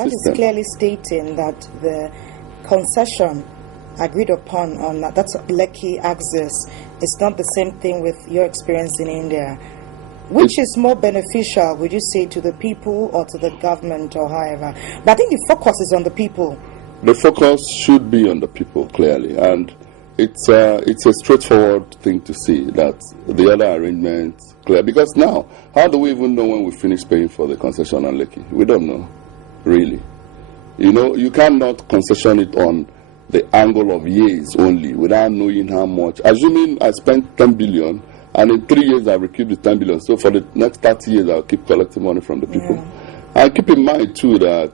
That is clearly stating that the concession agreed upon on that's Lekki axis is not the same thing with your experience in India. Which is more beneficial, would you say, to the people or to the government or however? But I think the focus is on the people. The focus should be on the people, clearly. And it's a straightforward thing to see that the other arrangements clear. Because now, how do we even know when we finish paying for the concession on Lekki? We don't know, really. You know, you cannot concession it on the angle of years only without knowing how much. Assuming I spent 10 billion and in 3 years I recoup the 10 billion. So for the next 30 years I'll keep collecting money from the people. Yeah. And keep in mind too that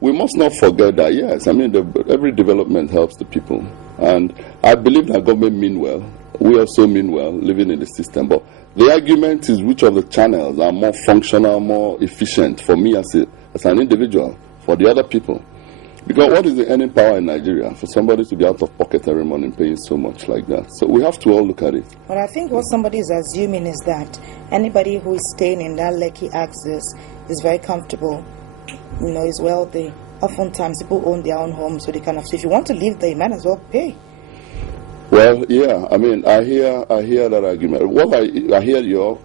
we must not forget that, yes, I mean, every development helps the people. And I believe that government mean well. We also mean well living in the system. But the argument is which of the channels are more functional, more efficient for me as an individual, for the other people. Because what is the earning power in Nigeria for somebody to be out of pocket every month and paying so much like that? So we have to all look at it. But I think what somebody is assuming is that anybody who is staying in that Lekki axis is very comfortable, you know, is wealthy. Oftentimes people own their own homes, so they kind of say, if you want to live there, you might as well pay. Well, yeah, I mean, I hear that argument. What I hear your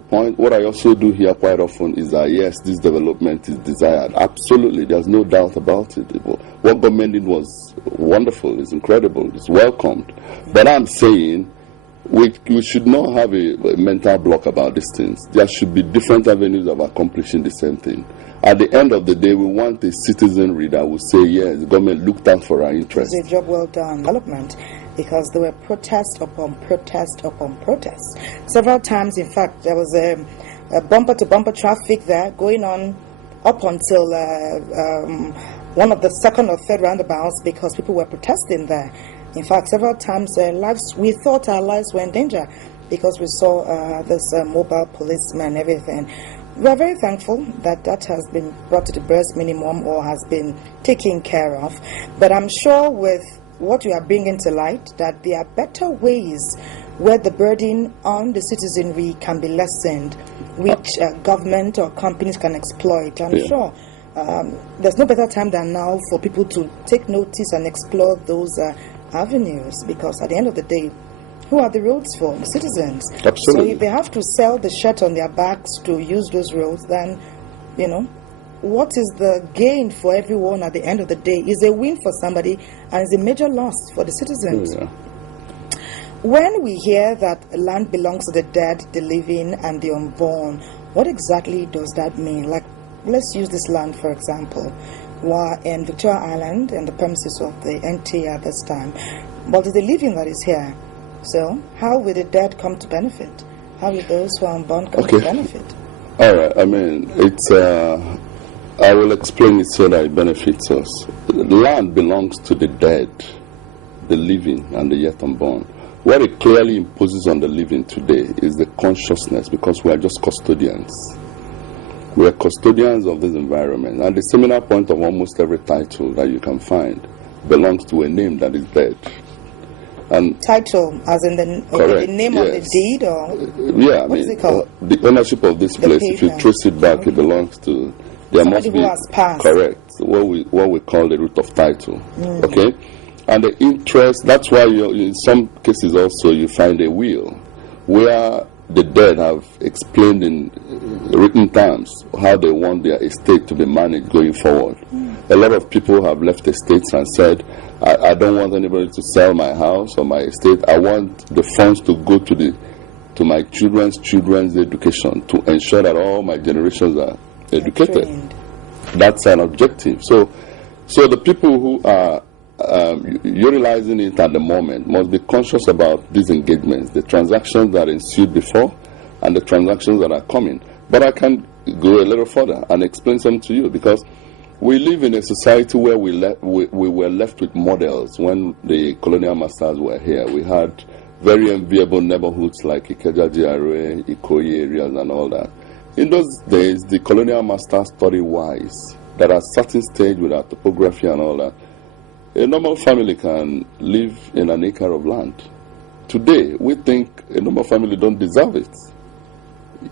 point. What I also do hear quite often is that yes, this development is desired. Absolutely, there's no doubt about it. What government did was wonderful. It's incredible. It's welcomed. But I'm saying we should not have a mental block about these things. There should be different avenues of accomplishing the same thing. At the end of the day, we want a citizenry that will say, yes, the government looked out for our interests. It's a job well done. Development. Because there were protest upon protest upon protest. Several times, in fact, there was a bumper-to-bumper traffic there going on up until one of the second or third roundabouts because people were protesting there. In fact, several times we thought our lives were in danger because we saw this mobile policeman and everything. We are very thankful that that has been brought to the barest minimum or has been taken care of. But I'm sure with what you are bringing to light, that there are better ways where the burden on the citizenry can be lessened, which government or companies can exploit. I'm sure there's no better time than now for people to take notice and explore those avenues, because at the end of the day, who are the roads for? The citizens. Absolutely. So if they have to sell the shirt on their backs to use those roads, then, you know, what is the gain for everyone at the end of the day? Is a win for somebody and is a major loss for the citizens. Yeah. When we hear that land belongs to the dead, the living, and the unborn, what exactly does that mean? Like, let's use this land, for example. We're in Victoria Island and the premises of the NTA at this time. But it's the living that is here. So, how will the dead come to benefit? How will those who are unborn come to benefit? All right, I mean, it's... I will explain it so that it benefits us. Land belongs to the dead, the living, and the yet unborn. What it clearly imposes on the living today is the consciousness, because we are just custodians. We are custodians of this environment. And the seminal point of almost every title that you can find belongs to a name that is dead. And title, as in the name of the deed, or what is it called? The ownership of this place, if you trace it back, it belongs to... There somebody must be, who has passed. Correct, what we call the root of title. Okay? And the interest, that's why in some cases also you find a will where the dead have explained in written terms how they want their estate to be managed going forward. A lot of people have left estates and said, I don't want anybody to sell my house or my estate. I want the funds to go to my children's education, to ensure that all my generations are educated. That's an objective. So the people who are utilizing it at the moment must be conscious about these engagements, the transactions that ensued before and the transactions that are coming. But I can go a little further and explain some to you, because we live in a society where we were left with models. When the colonial masters were here, we had very enviable neighborhoods like Ikeja GRA, Ikoyi areas and all that. In those days, the colonial masters thought it wise that at a certain stage with our topography and all that, a normal family can live in an acre of land. Today, we think a normal family don't deserve it.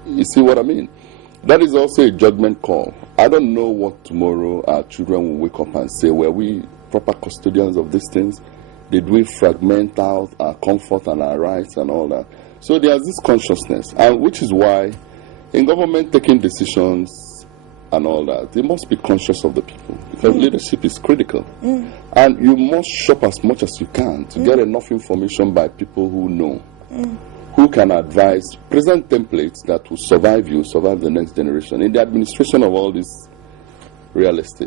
You see what I mean? That is also a judgment call. I don't know what tomorrow our children will wake up and say, were we proper custodians of these things? Did we fragment out our comfort and our rights and all that? So there's this consciousness, and which is why in government taking decisions and all that, they must be conscious of the people, because leadership is critical. And you must shop as much as you can to get enough information by people who know, who can advise, present templates that will survive you, survive the next generation in the administration of all these real estate.